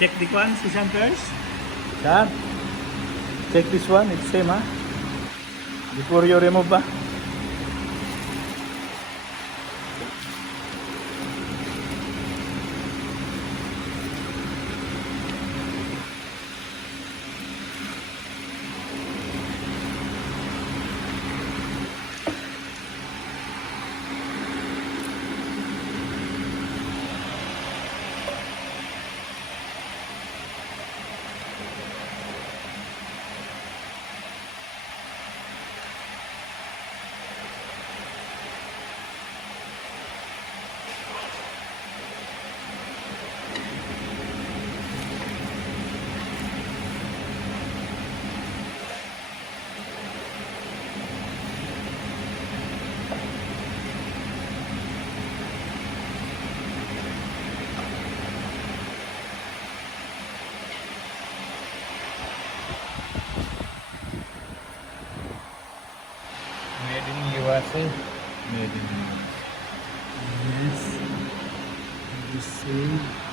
Check the one, Susan first. Sir, check this one. It's same, ha? Before you remove, ba? Made in USA. Made in Yes. You see.